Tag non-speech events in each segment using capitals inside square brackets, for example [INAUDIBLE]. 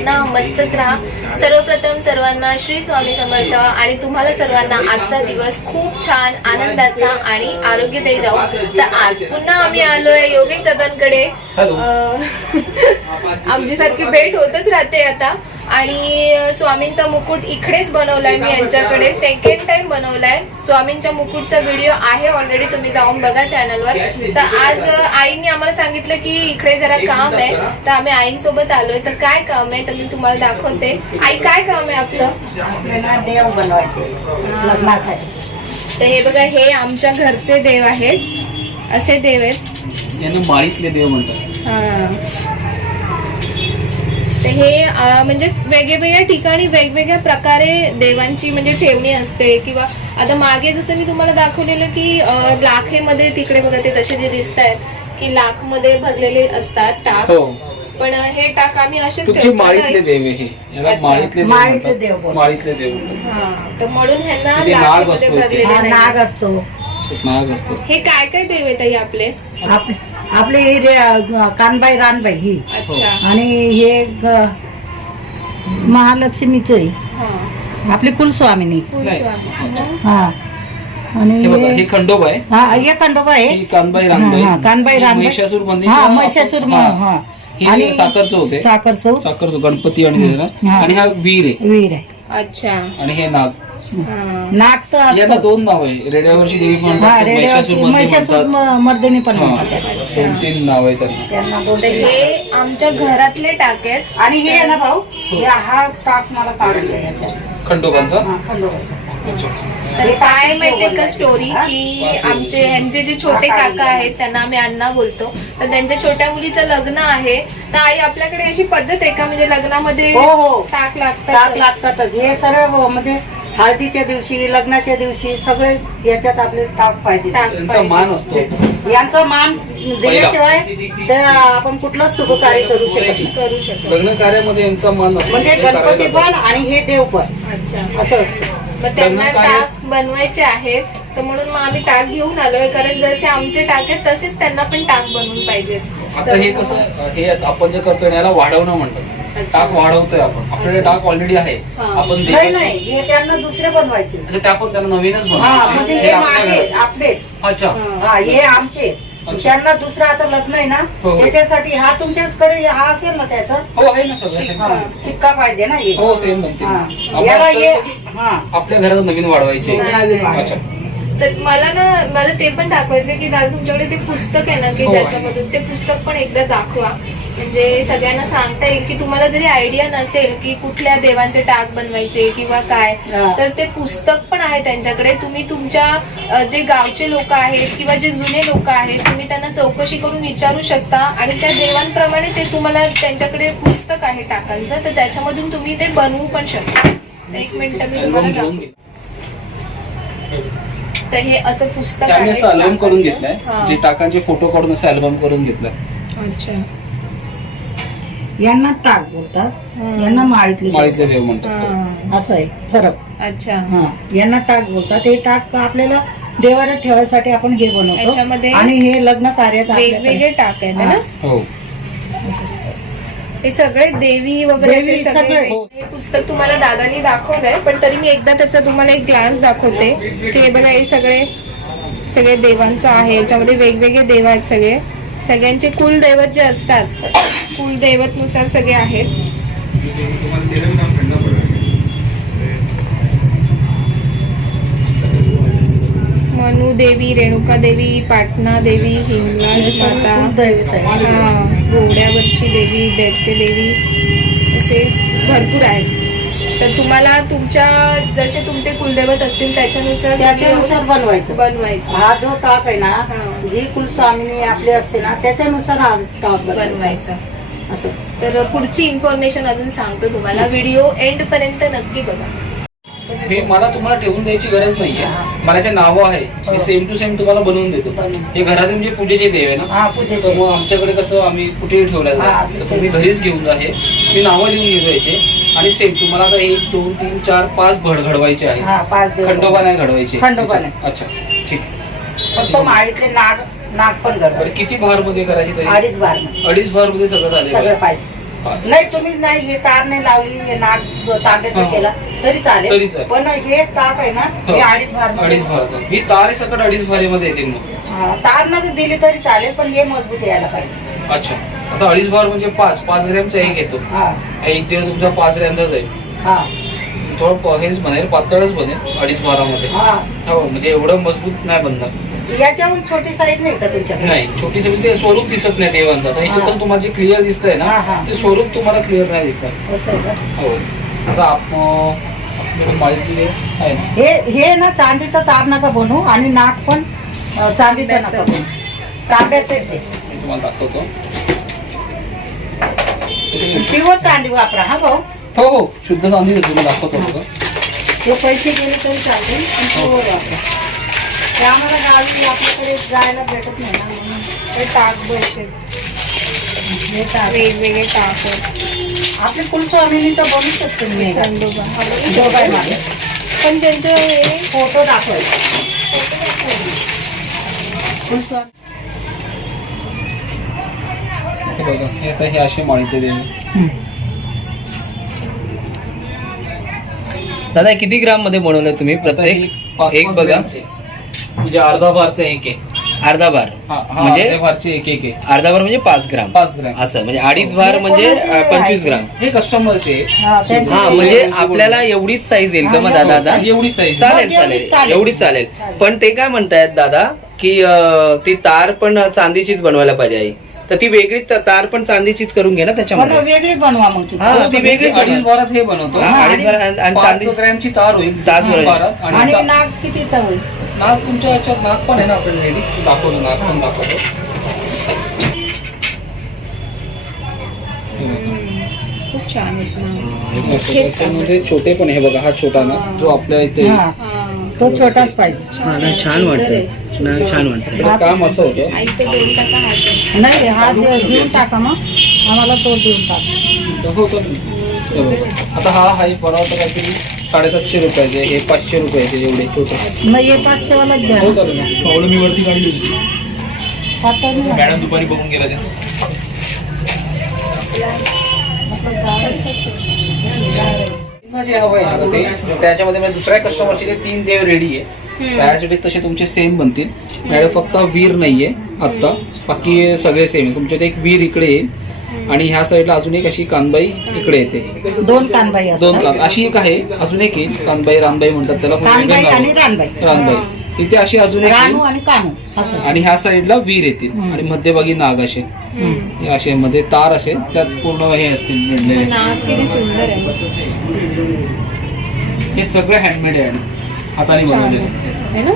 आहात ना मस्तच राहा. सर्वप्रथम सर्वांना श्री स्वामी समर्थ आणि तुम्हाला सर्वांना आजचा दिवस खूप छान आनंदाचा आणि आरोग्यदायी जाऊ तर आज पुन्हा आम्ही आलोय योगेश दादांकडे. [LAUGHS] आमची सारखी भेट होतच राहते आता. आणि स्वामींचा मुकुट इकडेच बनवलाय मी यांच्याकडे सेकंड टाइम बनवलाय. स्वामींच्या मुकुटचा व्हिडिओ आहे ऑलरेडी तुम्ही जाऊन बघा चॅनलवर तर आज आईने आम्हाला सांगितलं की इकडे जरा काम आहे. तर आम्ही आईंसोबत आलोय. तर काय काम आहे? तर मी तुम्हाला दाखवते. आई काय काम आहे आपलं? आपल्याला देव बनवायचे लग्नासाठी. तर हे बघा हे आमच्या घरचे देव आहेत. असे देव आहेत. यांना माळीतले देव म्हणतात. हा. तर हे म्हणजे वेगवेगळ्या ठिकाणी वेगवेगळ्या प्रकारे देवांची म्हणजे ठेवणी असते किंवा आता मागे जसं मी तुम्हाला दाखवलेलं की लाखेमध्ये तिकडे बघा ते तसे जे दिसत आहेत की लाखमध्ये भरलेले असतात टाक हो पण हे टाक आम्ही असेच माळीतले. देव हे. माळीतले देव माळीतले. देव. हा तर म्हणून ह्यांना लाखेमध्ये. भरलेले हा. नाग असतो नाग असतो हे काय काय देव आहेत आपले आपले ही कानबाई रानबाई ही. अच्छा. आणि हे महालक्ष्मीच आहे. हा. आपली कुलस्वामिनी. कुलस्वामी. हा. आणि हे बघा हे हे- खंडोबा आहे. हा हे खंडोबा आहे. ही कानबाई रामबाई हा, हा, कानबाई ही रानबाई. महिषासूर बंदी हा महिषासूर म- हा. आणि साखर चौथ आहे. साखर चौथ साखर चौथ गणपती. हा. आणि हा वीर आहे. वीर आहे. अच्छा. आणि हे नाग. नाग तर दोन नाव आहे. रेड्यावरची देवी पण हा म्हणतात महिषासूर मर्दिनी पण हा. म्हणतात त्याला. दोन तीन नाव आहे त्यांना. त्यांना दोन तर तीन हे आमच्या घरातले टाक आहेत. आणि हे आहे ना भाऊ हे हा टाक मला काढून याच्यात. खंडोबांचा? हा, खंडोबाचा. तर काय माहितीये का स्टोरी की आमचे ह्यांचे जे छोटे काका आहेत त्यांना आम्ही अण्णा बोलतो. तर त्यांच्या छोट्या मुलीचं लग्न आहे. तर आई आपल्याकडे अशी पद्धत आहे का? म्हणजे लग्नामध्ये हो हो. टाक टाक लागतात लागतातच. हे सर्व म्हणजे हळदीच्या दिवशी लग्नाच्या दिवशी सगळे याच्यात आपले टाक पाहिजे. त्यांचा मान असतो. यांचा मान दिल्याशिवाय तर आपण कुठलंच शुभ कार्य करू शकत नाही. करू शकतो लग्न कार्यामध्ये यांचा मान असतो. म्हणजे गणपती. पण आणि हे देव पण. अच्छा. असं असतं. मग त्यांना टाक बनवायचे आहेत. तर म्हणून मग आम्ही टाक घेऊन आलोय. कारण जसे आमचे टाक आहेत तसेच त्यांना पण टाक बनवून पाहिजेत. आता हे कसं हे आपण जे करतोय ना, याला वाढवणं म्हणतात. टाक वाढवतोय आपण आपल्याकडे. टाक ऑलरेडी आहे हा. आपण नाही नाही हे त्यांना दुसरे बनवायचे अच्छा, त्या पण त्यांना नवीनच हा बनवायचे. म्हणजे हे हे माझे आपले अच्छा हा. हा हे आमचे अच्छा. त्यांना दुसरं आता लग्न आहे ना हो, हो. त्याच्यासाठी हा तुमच्याकडे हा असेल ना त्याचा हो आहे ना सगळं शिक्का. हा, पाहिजे ना हे हो सेम म्हणते हा. याला आता हे हा आपल्या घरात नवीन वाढवायचे. अच्छा तर मला ना मला ते पण दाखवायचं की दादा तुमच्याकडे ते पुस्तक आहे ना की हो. ज्याच्यामधून ते पुस्तक पण एकदा दाखवा म्हणजे सगळ्यांना सांगता येईल की तुम्हाला जरी आयडिया नसेल की कुठल्या देवांचे टाक बनवायचे किंवा काय. तर ते पुस्तक पण आहे त्यांच्याकडे तुम्ही तुमच्या जे गावचे लोक आहेत किंवा जे जुने लोक आहेत तुम्ही त्यांना चौकशी करून विचारू शकता आणि त्या देवांप्रमाणे ते तुम्हाला त्यांच्याकडे पुस्तक आहे टाकांचं तर त्याच्यामधून तुम्ही ते बनवू पण शकता एक मिनिट मी तुम्हाला दाखवते. तर हे असं पुस्तक असं अल्बम करून टाकांचं. घेतलंय. जे टाकांचे फोटो काढून असं अल्बम करून घेतलाय अच्छा यांना टाक बोलतात. यांना माळीतले. माळीतले देव म्हणतात. हा. असं आहे फरक. अच्छा. हा यांना टाक बोलतात. हे टाक आपल्याला देवाला ठेवायसाठी आपण हे बनवतो? याच्यामध्ये आणि हे लग्न कार्यात वेगवेगळे टाक आहेत है ना? हो. हे. सगळे देवी वगैरे देवी असे सगळे सगळे. हे पुस्तक तुम्हाला दादानी दाखवलंय पण तरी मी एकदा त्याचा तुम्हाला एक ग्लान्स दाखवते की हे बघा हे सगळे सगळे देवांचं आहे. याच्यामध्ये वेगवेगळे देव आहेत सगळे. सगळ्यांचे कुलदैवत जे असतात कुलदैवत नुसार सगळे आहेत. मनु देवी रेणुका देवी पाटणा देवी आहे हा, घोड्यावरची देवी दैत्य देवी असे भरपूर आहेत. तर तुम्हाला तुमच्या जसे तुमचे कुलदैवत असतील त्याच्यानुसार त्याच्यानुसार बनवायचं. बनवायचं. हा जो टाक आहे ना हा. जी कुलस्वामिनी आपली असते ना त्याच्यानुसार हा टाक बनवायचा. असं. तर पुढची इन्फॉर्मेशन अजून सांगतो तुम्हाला. व्हिडिओ एंड पर्यंत नक्की बघा. हे मला तुम्हाला ठेवून द्यायची गरज नाहीये. मला जे नावं आहे ते सेम टू सेम तुम्हाला बनवून देतो. हे घरातून म्हणजे पूजेचे देव आहे ना? हा तर पूजेचे मग आमच्याकडे कसं आम्ही कुठेही ठेवल्या जातात तर तुम्ही घरीच घेऊन जा हे. मी नावं लिहून घेऊन जायचे आणि सेम तुम्हाला आता एक दोन तीन चार पाच भड घडवायचे आहे हा पाच देव खंडोबा नाही घडवायचे. खंडोबा नाही. अच्छा ठीक फक्त माळीतले नाग नाग पण बरं घडवायचे किती भारमध्ये करायची तरी? अडीच बार अडीच भारमध्ये सगळं झालं सगळं पाहिजे. पाच नाही तुम्ही नाही हे तार नाही लावली हे तांब्याचं हा. केला तरी तरी चालेल. चालेल. पण हे टाप आहे ना हो. हे. अडीच भार अडीच भारत. ही तार आहे सकट अडीच भारीमध्ये येतील मग. तार न दिली तरी चालेल पण हे मजबूत यायला पाहिजे. अच्छा. आता अडीच भार म्हणजे पाच पाच ग्रॅमचा एक येतो. हा. एक दिवस तुमचा पाच ग्रॅमचा जाईल. हा. थोडं हेच बनेल पातळच बनेल अडीच बारामध्ये. हा. हो म्हणजे एवढं मजबूत नाही बनणार. याच्याहून छोटी साईज नाही का तुमच्याकडे? नाही छोटी सगळी ते स्वरूप दिसत नाही देवांचं. आता ह्याच्यात हा. पण तुम्हाला जे क्लिअर दिसतंय हा, ना. ते स्वरूप तुम्हाला क्लिअर नाही दिसणार. का? हो. आता ना. हे हे ना चांदीचा तार नका बनवू आणि नाक पण चांदीचा नका तांब्याचं. बनवू तांब्याचे तुम्हाला दाखवतो. प्युअर चांदी वापरा हा भाऊ. हो हो शुद्ध चांदी देतो मी दाखवतो. ते पैसे गेले तरी चालते पण प्युअर वापरा. ते आम्हाला गावी आपल्याकडे जायला भेटत नाही ना म्हणून हे टाक बनते हे टाक. वेगवेगळे टाक आहेत. आपले कुलस्वामिनी तर बनवू शकतो मी मागे पण त्यांचं हे फोटो दाखवायचे कुलस्वामी हे बघा हे आता हे असे माळीचे देणे. दादा हे किती ग्राममध्ये बनवलंय तुम्ही? प्रत्येक एक बघा. म्हणजे अर्धा बारचं एक आहे अर्धा बार. हा हा म्हणजे अर्ध्या बारचे एक एक आहे अर्धा बार म्हणजे पाच ग्राम. पाच ग्रॅम. असं म्हणजे अडीच बार म्हणजे अं, पंचवीस ग्राम. हे कस्टमरचे हा, त्यांची हा म्हणजे आपल्याला एवढीच साईज येईल का मग दादा आता एवढी साईज चालेल चालेल. चालेल. एवढीच चालेल. पण ते काय म्हणतायत दादा की अं, ती तार पण चांदीचीच बनवायला पाहिजे आई. तर ती वेगळीच ता- तार पण चांदीचीच करून घे ना पण त्याच्यामध्ये वेगळी बनवा मग ती. हा ती वेगळीच अडीच. बारात हे बनवतो. हा, अडीच बार आणि चांदी ग्रॅमची तार होईल. होईल. बारात. आणि नाक कितीचा होईल? नाक तुमच्या याच्यात नाक पण आहे ना आपल्याला रेडी दाखवतो नाक पण दाखवतो. हे. खूप छान. हे त्याच्यामध्ये छोटे पण हे बघा हा छोटा ना जो आपल्या इथे हा. हा. तो छोटाच पाहिजे. हा छान सुंदर ना छान इकडे काम असं होतं? आई तो दोन टाका हात नाही हा दे- देऊन टाका मग. आम्हाला तो देऊन टाका. होतं. हे बघा. आता हा हाई बनवता काहीतरी साडेसातशे रुपयाचे हे पाचशे रुपयाचे एवढे छोटे मग हे पाचशे वालाच द्या. हो चालेल. ना. मी वरती काढली होती. आता नाही लागत. मॅडम दुपारी बघून गेला जे हवं आहे ना ते. त्याच्यामध्ये म्हणजे दुसऱ्या कस्टमरचे ते तीन देव रेडी आहे. त्यासाठी तसे तुमचे सेम बनतील. त्याकडे फक्त वीर नाहीये आत्ता बाकी सगळे सेम आहे. तुमच्या एक वीर इकडे येईल. आणि ह्या साईडला अजून एक अशी कानबाई इकडे येते. दोन कानबाई दोन कान अशी एक आहे. अजून एक येईल. कानबाई रानबाई म्हणतात त्याला. रानबाई. रानबाई. तिथे अशी अजून एक आणि कानू. असं. आणि ह्या साईडला वीर येतील. आणि मध्यभागी नाग असे. हे असे मध्ये तार असेल त्यात पूर्ण हे असतील. विणलेले नाक किती सुंदर आहे. हे सगळं हँडमेड आहे हाताने बनवलेलं ना?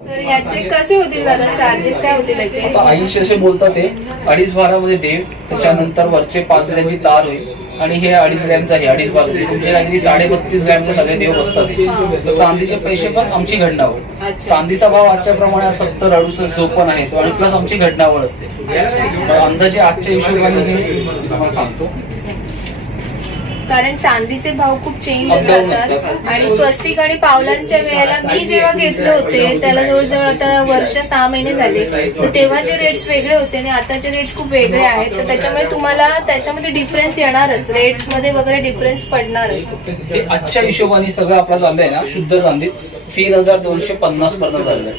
तर ह्याचे कसे होतील दादा? चार्जेस काय होतील याचे? आता आईशी असे बोलतात ते अडीच बारामध्ये देव त्याच्यानंतर वरचे पाच ग्रॅमची तार होईल. आणि हे अडीच ग्रॅमचं आहे अडीच बारा. म्हणजे तुमचे काहीतरी साडे बत्तीस ग्रॅमचे सगळे देव बसतात. तर चांदीचे पैसे पण आमची घडणावळ. चांदीचा भाव आजच्या प्रमाणे सत्तर अडुसष्ट जो पण आहे तो आणि प्लस आमची घडणावळ असते. अंदाजे आजच्या हिशोबाने हे तुम्हाला सांगतो. कारण चांदीचे भाव खूप चेंज होत राहतात. आणि स्वस्तिक आणि पावलांच्या वेळेला मी जेव्हा घेतले होते त्याला जवळजवळ आता वर्ष सहा महिने झाले. तर तेव्हाचे रेट्स वेगळे होते आणि आताचे रेट्स खूप वेगळे आहेत. तर त्याच्यामुळे तुम्हाला त्याच्यामध्ये डिफरन्स येणारच. रेट्समध्ये वगैरे डिफरन्स पडणारच. हे आजच्या हिशोबाने सगळं आपलं चाललंय ना शुद्ध चांदीत तीन हजार दोनशे पन्नास पर्यंत चाललंय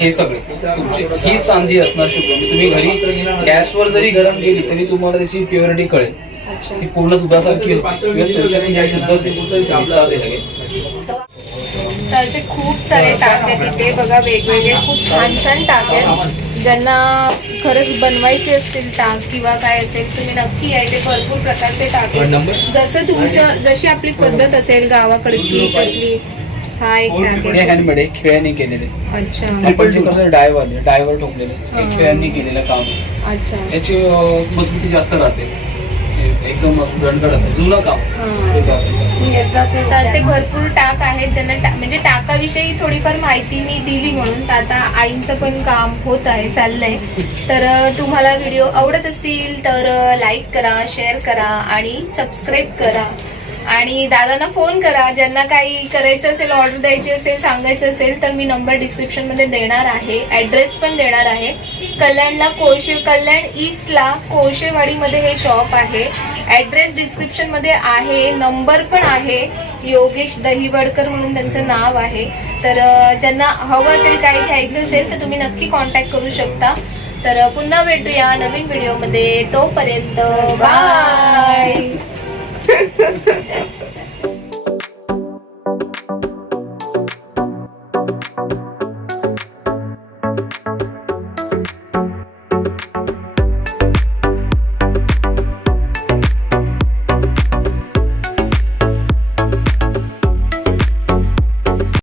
हे सगळे. तुमचे. ही चांदी असणार शुद्ध. तुम्ही घरी गॅसवर जरी गरम केली तरी तुम्हाला त्याची प्युरिटी कळेल. अच्छा. ही पूर्ण दुधासारखी होती ती ते त्याचे खूप सारे टाक आहेत इथे. बघा वेगवेगळे खूप छान छान टाक आहेत. ज्यांना खरंच बनवायचे असतील टाक किंवा काय असेल तुम्ही नक्की या इथे भरपूर प्रकारचे टाक जसं तुमचं जशी आपली पद्धत असेल गावाकडची कसली हा एक टाक हे खेळ्यांनी केलेले. अच्छा. ट्रिपल कसं डायवर डायवर ठोकलेले खेळ्यांनी केलेलं काम. अच्छा. मजबूती जास्त राहते. एकदम दणकट असतं जुनं काम. असे भरपूर टाक आहेत ज्यांना टा- म्हणजे टाकाविषयी थोडीफार माहिती मी दिली म्हणून तर आता आईंचं पण काम होत आहे चाललंय. तर तुम्हाला व्हिडिओ आवडत असतील तर लाईक करा शेअर करा आणि सबस्क्राईब करा. आणि दादांना फोन करा. ज्यांना काही करायचं असेल ऑर्डर द्यायची असेल सांगायचं असेल तर मी नंबर डिस्क्रिप्शनमध्ये देणार आहे. ऍड्रेस पण देणार आहे. कल्याणला कोळशे कल्याण ईस्टला कोळशेवाडीमध्ये हे शॉप आहे. ऍड्रेस डिस्क्रिप्शनमध्ये आहे. नंबर पण आहे. योगेश दहिवडकर म्हणून त्यांचं नाव आहे. तर ज्यांना हवं असेल काही घ्यायचं असेल तर तुम्ही नक्की कॉन्टॅक्ट करू शकता. तर पुन्हा भेटूया नवीन व्हिडिओमध्ये तोपर्यंत बाय